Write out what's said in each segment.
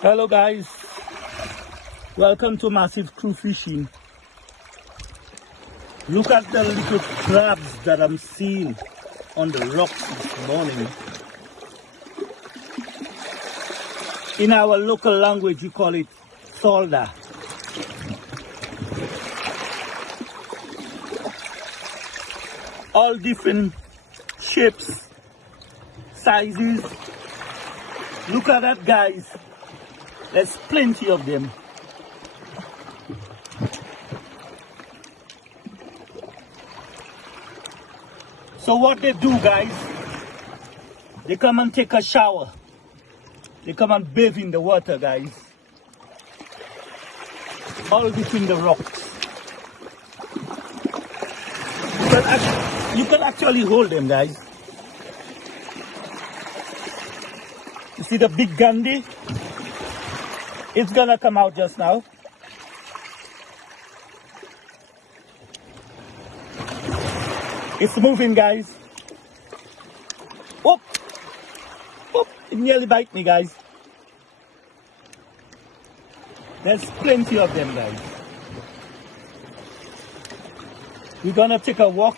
Hello guys, welcome to Massive Crew Fishing. Look at the little crabs that I'm seeing on the rocks this morning. In our local language we call it solda. All different shapes, sizes. Look at that guys. There's plenty of them. So what they do guys, they come and take a shower. They come and bathe in the water guys. All between the rocks. You can actually hold them guys. You see the big Gandhi? It's gonna come out just now. It's moving guys. Whoop! Whoop! It nearly bite me guys. There's plenty of them guys. We're gonna take a walk.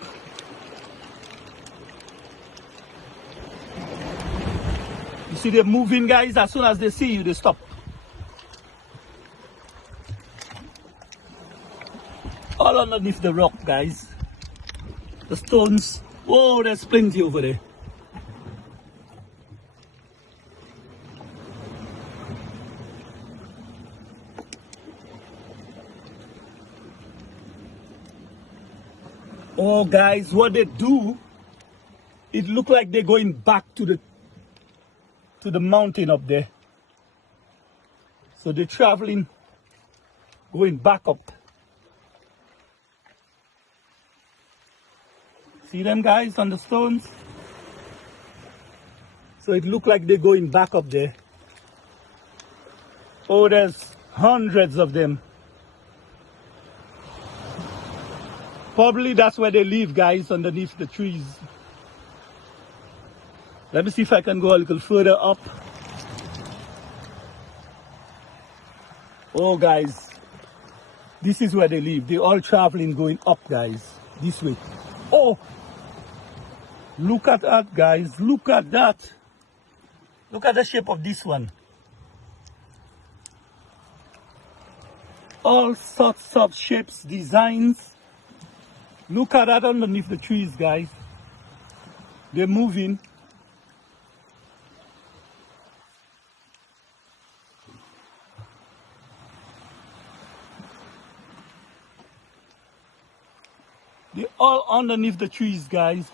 You see they're moving guys. As soon as they see you, they stop. All underneath the rock guys. The stones. Oh, there's plenty over there. Oh guys, what they do, it look like they're going back to the mountain up there. So they're traveling, going back up. See them guys on the stones? So it look like they're going back up there. Oh, there's hundreds of them. Probably that's where they live guys, underneath the trees. Let me see if I can go a little further up. Oh guys, this is where they live. They're all traveling going up guys, this way. Oh, look at that guys, look at that. Look at the shape of this one. All sorts of shapes, designs. Look at that underneath the trees guys. They're moving. They're all underneath the trees guys.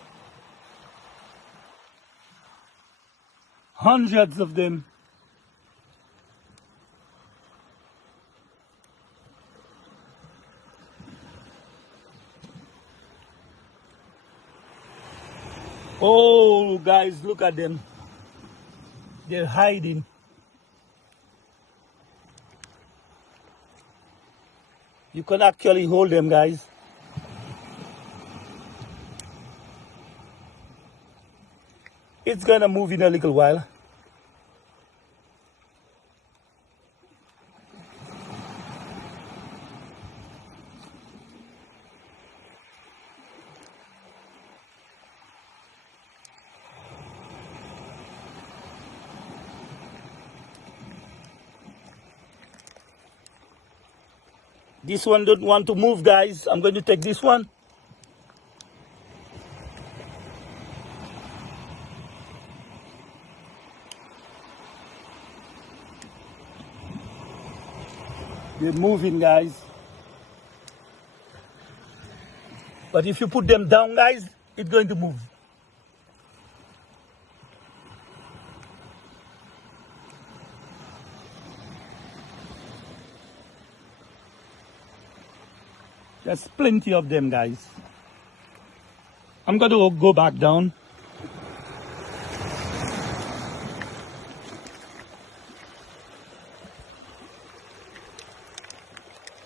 Hundreds of them. Oh guys, look at them. They're hiding. You can actually hold them guys. It's gonna move in a little while. This one don't want to move guys. I'm going to take this one. They're moving guys. But if you put them down guys, it's going to move. There's plenty of them guys. I'm going to go back down.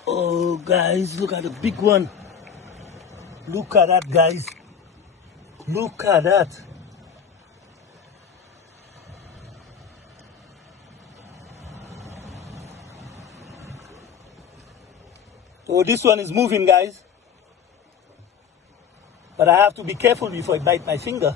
Oh guys, look at the big one. Look at that guys. Look at that. Oh, this one is moving, guys. But I have to be careful before I bite my finger.